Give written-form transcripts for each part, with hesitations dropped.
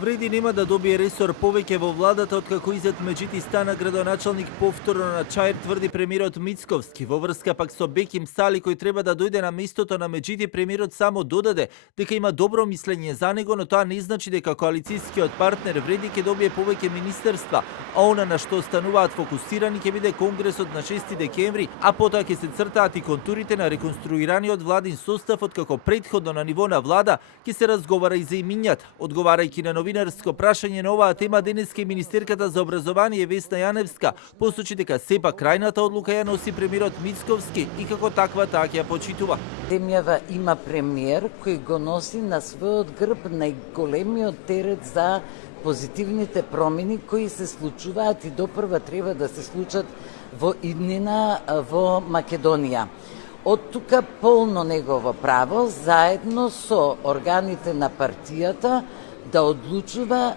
Вреди нема да добие ресор повеќе во владата откако Изет Меджити стана градоначалник повторно на Чаир, тврди премиерот Мицковски. Во врска пак со Беким Сали кој треба да дојде на местото на Меджити, премиерот само додаде дека има добро мислење за него, но тоа не значи дека коалицијскиот партнер Вреди ќе добие повеќе министерства, а она на што остануваат фокусирани ќе биде конгресот на 6 декември, а потоа ќе се цртаат и контурите на реконструираниот владин состав, откако претходно на ниво на влада ќе се разговара и за имињата. Одговарајќи на новинарско прашање на оваа тема, денеска министерката за образование Весна Јаневска посочи дека сепак крајната одлука ја носи премиерот Мицковски и како таква таа ќе ја почитува. Земјава има премиер кој го носи на својот грб најголемиот терет за позитивните промени кои се случуваат и допрва треба да се случат во иднина во Македонија. Од тука полно негово право, заедно со органите на партијата, да одлучува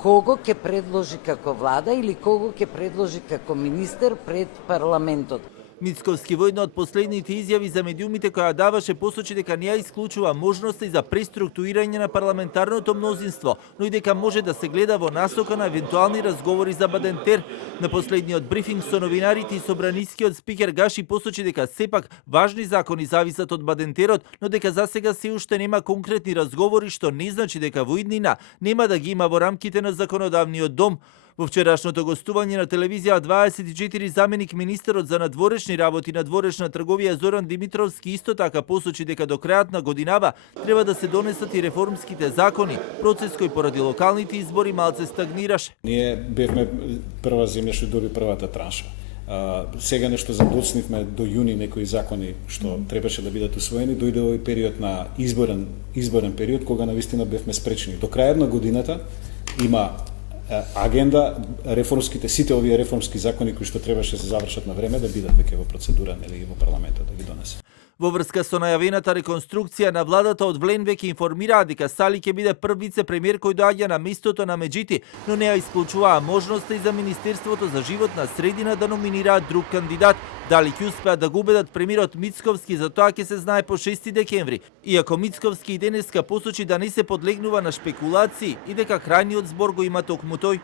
кого ќе предложи како влада или кого ќе предложи како министер пред парламентот. Мицковски во една од последните изјави за медиумите која даваше посочи дека не ја исклучува можноста и за преструктурирање на парламентарното мнозинство, но и дека може да се гледа во насока на евентуални разговори за Бадентер. На последниот брифинг со новинарите и собранискиот спикер Гаши посочи дека сепак важни закони зависат од Бадентерот, но дека засега се уште нема конкретни разговори, што не значи дека во иднина нема да ги има во рамките на законодавниот дом. Во вчерашното гостување на телевизија 24 заменик министерот за надворешни работи и надворешна трговија Зоран Димитровски исто така посочи дека до крајот на годинава треба да се донесат и реформските закони, процес кој поради локалните избори малце стагнираше. Ние бевме прва земја што доби првата транша. Сега нешто задоцнивме до јуни некои закони што требаше да бидат усвоени, дојде овој период на изборен период кога навистина бевме спречени. До крајот на годината има агенда сите овие реформски закони кои што требаше да се завршат на време да бидат веќе во процедура или во парламентот да ги донесе. Во врска со најавената реконструкција на владата од Влен веќе информираа дека Сали ќе биде прв вице-премиер кој доаѓа на местото на Меджити, но не ја исклучуваа можноста и за Министерството за животна средина да номинираат друг кандидат. Дали ќе успеат да го убедат премиерот Мицковски, за тоа ќе се знае по 6 декември. Иако Мицковски и денеска посочи да не се подлегнува на шпекулации и дека крајниот збор го има токму тој.